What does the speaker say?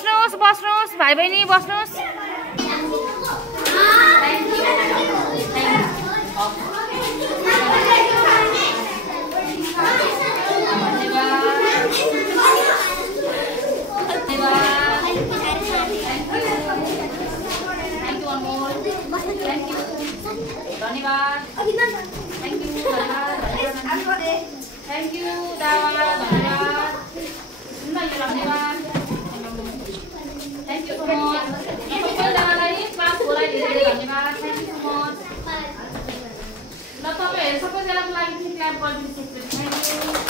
बस्नुहोस् बस्नुहोस् भाइ बहिनी बस्नुहोस् धन्यवाद थैंक यू दावा धन्यवाद धन्यवाद थैंक यू सो मच सबैजनालाई क्लास बोलाइ धेरै धन्यवाद थैंक यू सो मच ल तपाईहरु सबैजनाको लागि क्ल्याप गरिदिनु सक्नुहुन्छ थैंक यू